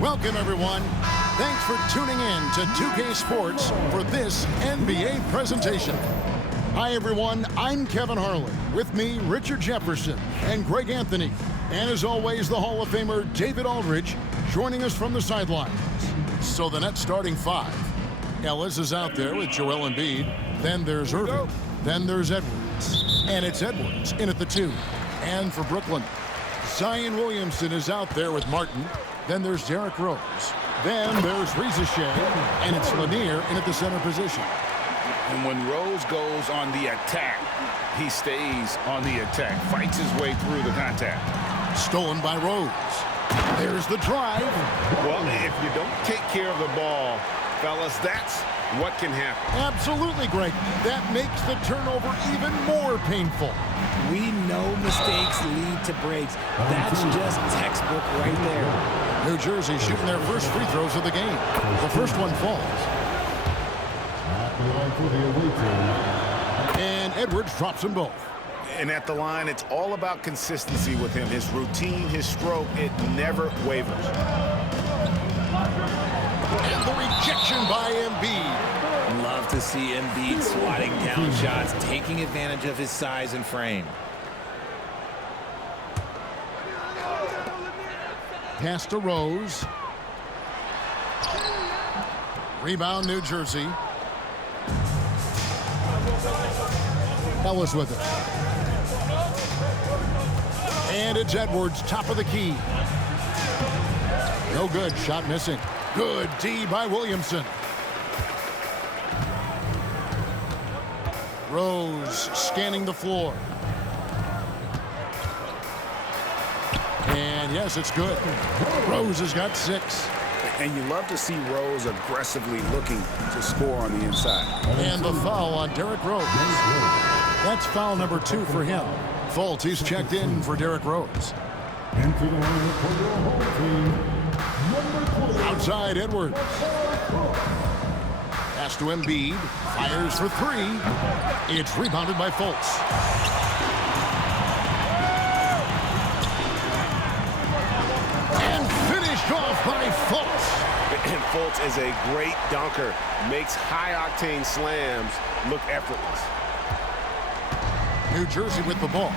Welcome, everyone. Thanks for tuning in to 2K Sports for this NBA presentation. Hi, everyone. I'm Kevin Harlan. With me, Richard Jefferson and Greg Anthony. And as always, the Hall of Famer David Aldridge joining us from the sidelines. So the Nets starting five. Ellis is out there with Joel Embiid. Then there's Irving. Then there's Edwards. And it's Edwards in at the 2. And for Brooklyn, Zion Williamson is out there with Martin. Then there's Derrick Rose. Then there's Reza Shea. And it's Lanier in at the center position. And when Rose goes on the attack, he stays on the attack, fights his way through the contact. Stolen by Rose. There's the drive. Well, if you don't take care of the ball, fellas, that's what can happen. Absolutely, Greg. That makes the turnover even more painful. We know mistakes lead to breaks. That's just textbook right there. New Jersey shooting their first free throws of the game. The first one falls. And Edwards drops them both. And at the line, it's all about consistency with him. His routine, his stroke, it never wavers. And the rejection by Embiid. Love to see Embiid swatting down shots, taking advantage of his size and frame. Pass to Rose. Rebound, New Jersey. Ellis with it. And it's Edwards, top of the key. No good, shot missing. Good D by Williamson. Rose scanning the floor. And yes, it's good. Rose has got 6. And you love to see Rose aggressively looking to score on the inside. And the foul on Derrick Rose. That's foul number 2 for him. Fultz, he's checked in for Derrick Rose. Outside Edwards. Pass to Embiid. Fires for 3. It's rebounded by Fultz. And finished off by Fultz. And Fultz is a great dunker. Makes high-octane slams look effortless. New Jersey with the ball.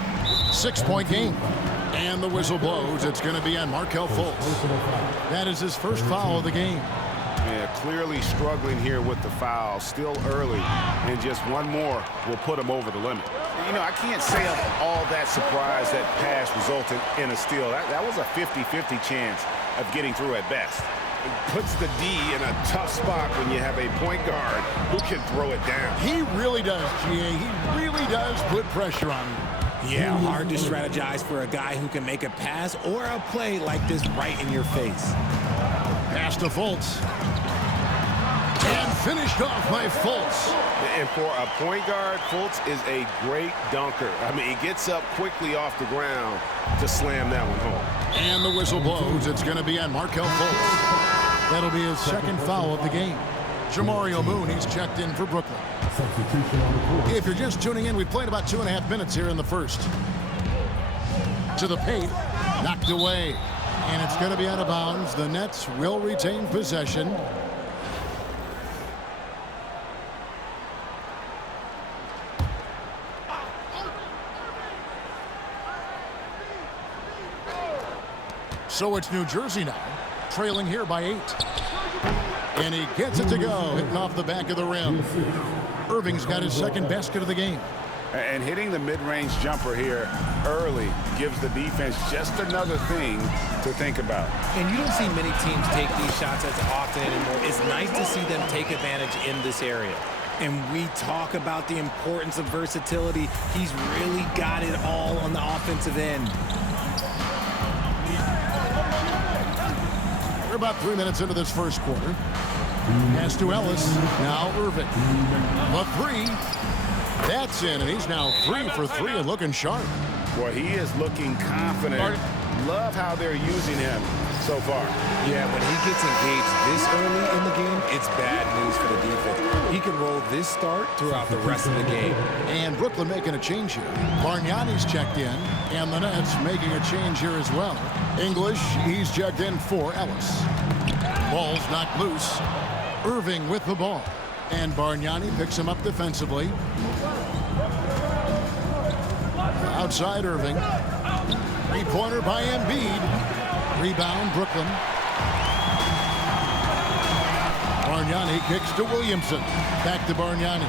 6-point game. And the whistle blows. It's going to be on Markelle Fultz. That is his first foul of the game. Yeah, clearly struggling here with the foul. Still early. And just one more will put him over the limit. You know, I can't say I'm all that surprised that pass resulted in a steal. That was a 50-50 chance of getting through at best. It puts the D in a tough spot when you have a point guard who can throw it down. He really does, GA. He really does put pressure on him. Yeah, hard to strategize for a guy who can make a pass or a play like this right in your face. Pass to Fultz. And finished off by Fultz. And for a point guard, Fultz is a great dunker. I mean, he gets up quickly off the ground to slam that one home. And the whistle blows. It's going to be on Markelle Fultz. That'll be his second foul of the game. Jamario Moon, he's checked in for Brooklyn. If you're just tuning in, we played about 2.5 minutes here in the first. To the paint, knocked away. And it's going to be out of bounds. The Nets will retain possession. So it's New Jersey now, trailing here by 8. And he gets it to go, hitting off the back of the rim. Irving's got his second basket of the game. And hitting the mid-range jumper here early gives the defense just another thing to think about. And you don't see many teams take these shots as often anymore. It's nice to see them take advantage in this area. And we talk about the importance of versatility. He's really got it all on the offensive end. We're about 3 minutes into this first quarter. Pass to Ellis. Now Irving. The 3. That's in, and he's now 3 for 3 and looking sharp. Boy, he is looking confident Love how they're using him so far. Yeah, when he gets engaged this early in the game, it's bad news for the defense. He can roll this start throughout the rest of the game. And Brooklyn making a change here. Bargnani's checked in, and the Nets making a change here as well. English, he's checked in for Ellis. Ball's knocked loose. Irving with the ball. And Bargnani picks him up defensively. Outside Irving. Three-pointer by Embiid. Rebound, Brooklyn. Bargnani kicks to Williamson. Back to Bargnani.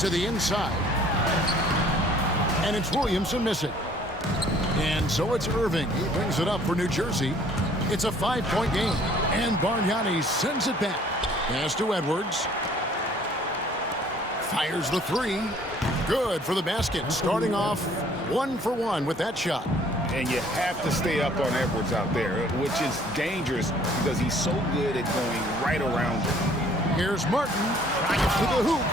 To the inside. And it's Williamson missing. And so it's Irving. He brings it up for New Jersey. It's a 5-point game. And Bargnani sends it back. Pass to Edwards. Fires the three. Good for the basket. Starting off 1 for 1 with that shot. And you have to stay up on Edwards out there, which is dangerous because he's so good at going right around it. Here's Martin. Drives to the hoop.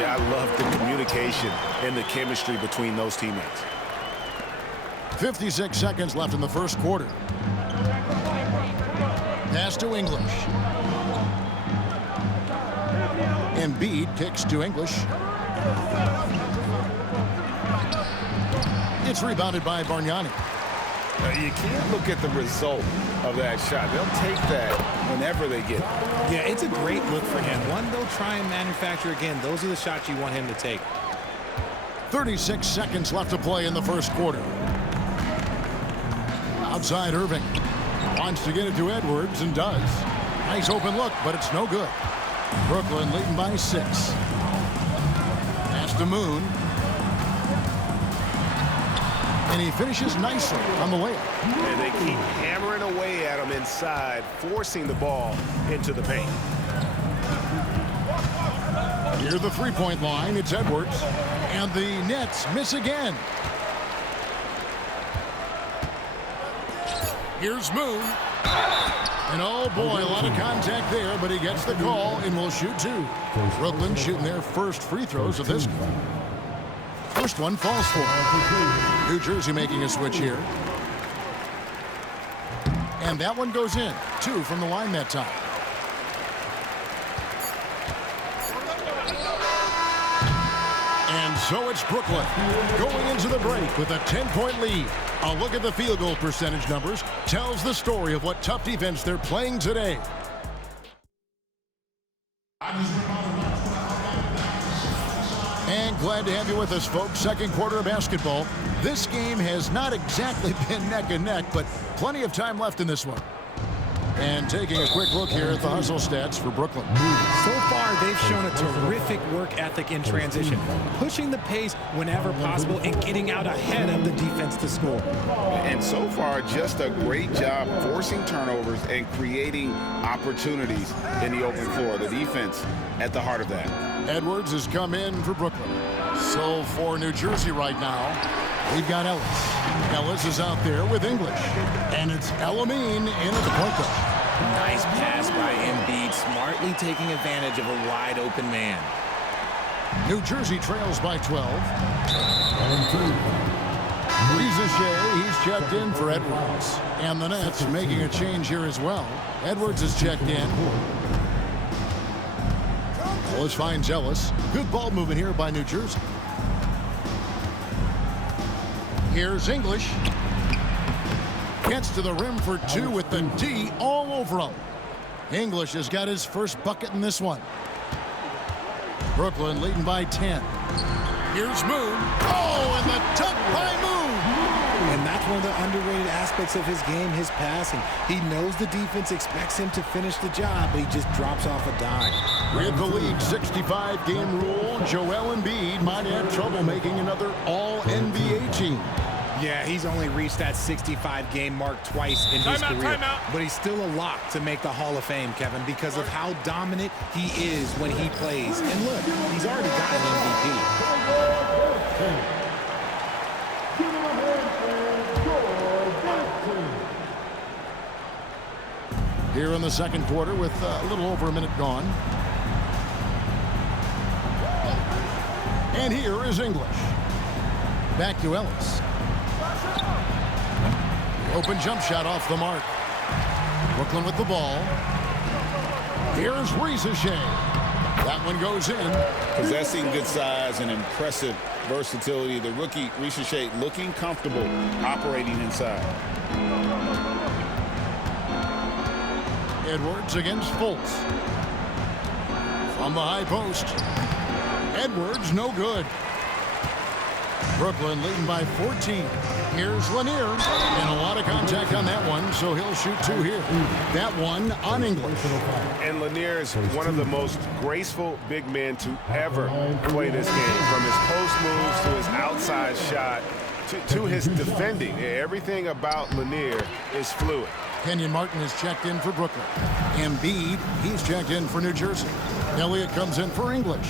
Yeah, I love the communication and the chemistry between those teammates. 56 seconds left in the first quarter. Pass to English. Embiid kicks to English. It's rebounded by Bargnani. You can't look at the result of that shot. They'll take that whenever they get it. Yeah, it's a great look for him. One they'll try and manufacture again. Those are the shots you want him to take. 36 seconds left to play in the first quarter. Outside Irving. Wants to get it to Edwards and does. Nice open look, but it's no good. Brooklyn leading by 6. Pass to Moon. And he finishes nicely on the layup. And they keep hammering away at him inside, forcing the ball into the paint. Near the three-point line, it's Edwards. And the Nets miss again. Here's Moon. And oh boy, a lot of contact there, but he gets the call and will shoot 2. Brooklyn shooting their first free throws of this game. First one falls for. New Jersey making a switch here. And that one goes in. 2 from the line that time. And so it's Brooklyn going into the break with a 10-point lead. A look at the field goal percentage numbers tells the story of what tough defense they're playing today. And glad to have you with us, folks. Second quarter of basketball. This game has not exactly been neck and neck, but plenty of time left in this one. And taking a quick look here at the hustle stats for Brooklyn. So far, they've shown a terrific work ethic in transition, pushing the pace whenever possible and getting out ahead of the defense to score. And so far, just a great job forcing turnovers and creating opportunities in the open floor. The defense at the heart of that. Edwards has come in for Brooklyn. So for New Jersey right now, we've got Ellis. Ellis is out there with English. And it's Elamine in at the point guard. Nice pass by Embiid, smartly taking advantage of a wide-open man. New Jersey trails by 12. Rizachet, he's checked in for Edwards. And the Nets making a change here as well. Edwards is checked in. Ellis finds Ellis. Good ball movement here by New Jersey. Here's English. Gets to the rim for 2 with the D all over him. English has got his first bucket in this one. Brooklyn leading by 10. Here's Moon. Oh, and the dunk by Moon. And that's one of the underrated aspects of his game, his passing. He knows the defense expects him to finish the job, but he just drops off a dime. With the league 65-game rule, Joel Embiid might have trouble making another All-NBA team. Yeah, he's only reached that 65-game mark twice in his career. But he's still a lock to make the Hall of Fame, Kevin, because of how dominant he is when he plays. And look, he's already got an MVP. Here in the second quarter with a little over a minute gone. And here is English. Back to Ellis. Open jump shot off the mark. Brooklyn with the ball. Here's Ricochet. That one goes in. Possessing good size and impressive versatility. The rookie Ricochet looking comfortable operating inside. Edwards against Fultz. From the high post. Edwards, no good. Brooklyn leading by 14. Here's Lanier. And a lot of contact on that one, so he'll shoot 2 here. That one on English. And Lanier is one of the most graceful big men to ever play this game. From his post moves to his outside shot to his defending. Everything about Lanier is fluid. Kenyon Martin is checked in for Brooklyn. Embiid, he's checked in for New Jersey. Elliott comes in for English.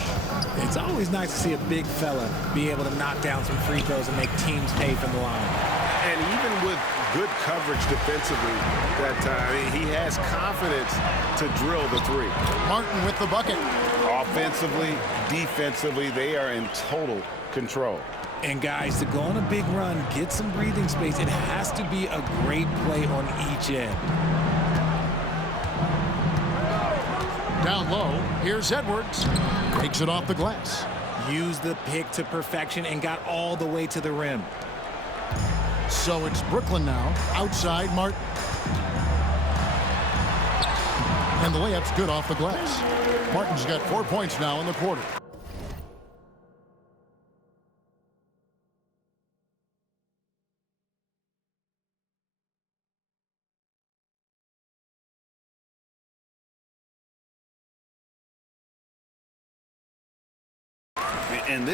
It's always nice to see a big fella be able to knock down some free throws and make teams pay from the line. And even with good coverage defensively that time, he has confidence to drill the 3. Martin with the bucket. Offensively, defensively, they are in total control. And guys, to go on a big run, get some breathing space, it has to be a great play on each end. Down low, here's Edwards. Takes it off the glass. Used the pick to perfection and got all the way to the rim. So it's Brooklyn now, outside Martin. And the layup's good off the glass. Martin's got 4 points now in the quarter. And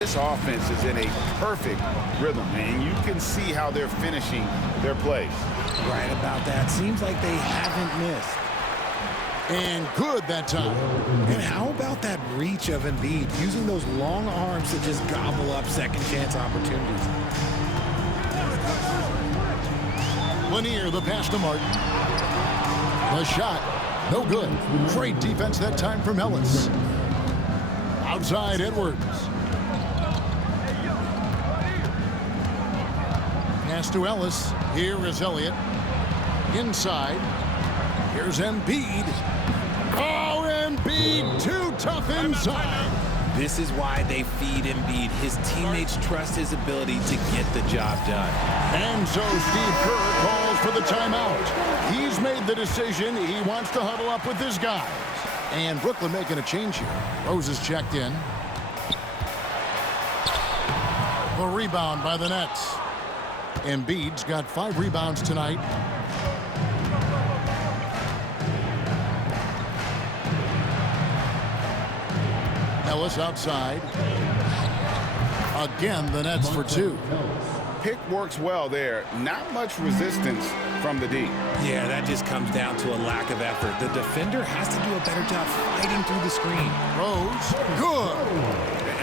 this offense is in a perfect rhythm, and you can see how they're finishing their plays. Right about that. Seems like they haven't missed. And good that time. And how about that reach of Embiid, using those long arms to just gobble up second chance opportunities. Lanier, the pass to Martin. The shot, no good. Great defense that time from Ellis. Outside Edwards. Pass to Ellis. Here is Elliott. Inside. Here's Embiid. Oh, Embiid, too tough inside. This is why they feed Embiid. His teammates trust his ability to get the job done. And so Steve Kerr calls for the timeout. He's made the decision. He wants to huddle up with his guys. And Brooklyn making a change here. Rose is checked in. The rebound by the Nets. Embiid's got 5 rebounds tonight. Ellis outside. Again, the Nets for 2. Pick works well there. Not much resistance from the D. Yeah, that just comes down to a lack of effort. The defender has to do a better job fighting through the screen. Rose, good.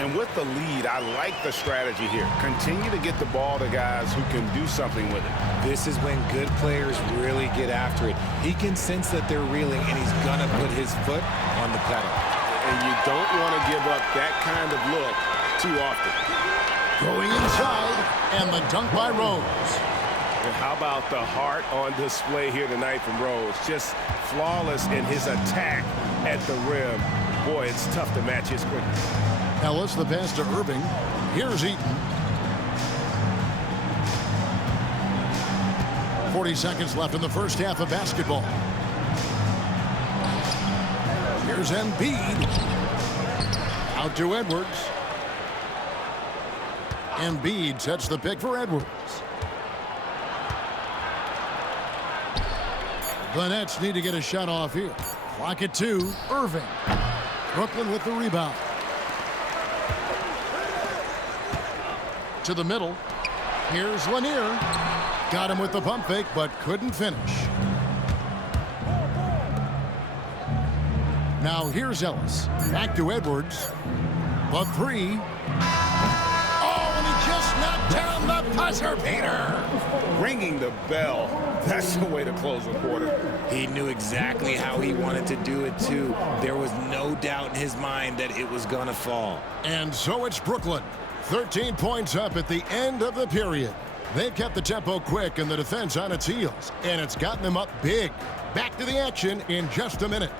And with the lead, I like the strategy here. Continue to get the ball to guys who can do something with it. This is when good players really get after it. He can sense that they're reeling, and he's going to put his foot on the pedal. And you don't want to give up that kind of look too often. Going inside, and the dunk by Rose. And how about the heart on display here tonight from Rose? Just flawless in his attack at the rim. Boy, it's tough to match his quickness. Ellis, the pass to Irving. Here's Eaton. 40 seconds left in the first half of basketball. Here's Embiid. Out to Edwards. Embiid sets the pick for Edwards. The Nets need to get a shot off here. Clock at 2. Irving. Brooklyn with the rebound. To the middle. Here's Lanier. Got him with the pump fake, but couldn't finish. Now here's Ellis. Back to Edwards. The 3. Oh, and he just knocked down the buzzer beater. Ringing the bell. That's the way to close a quarter. He knew exactly how he wanted to do it, too. There was no doubt in his mind that it was going to fall. And so it's Brooklyn. 13 points up at the end of the period. They've kept the tempo quick and the defense on its heels, and it's gotten them up big. Back to the action in just a minute.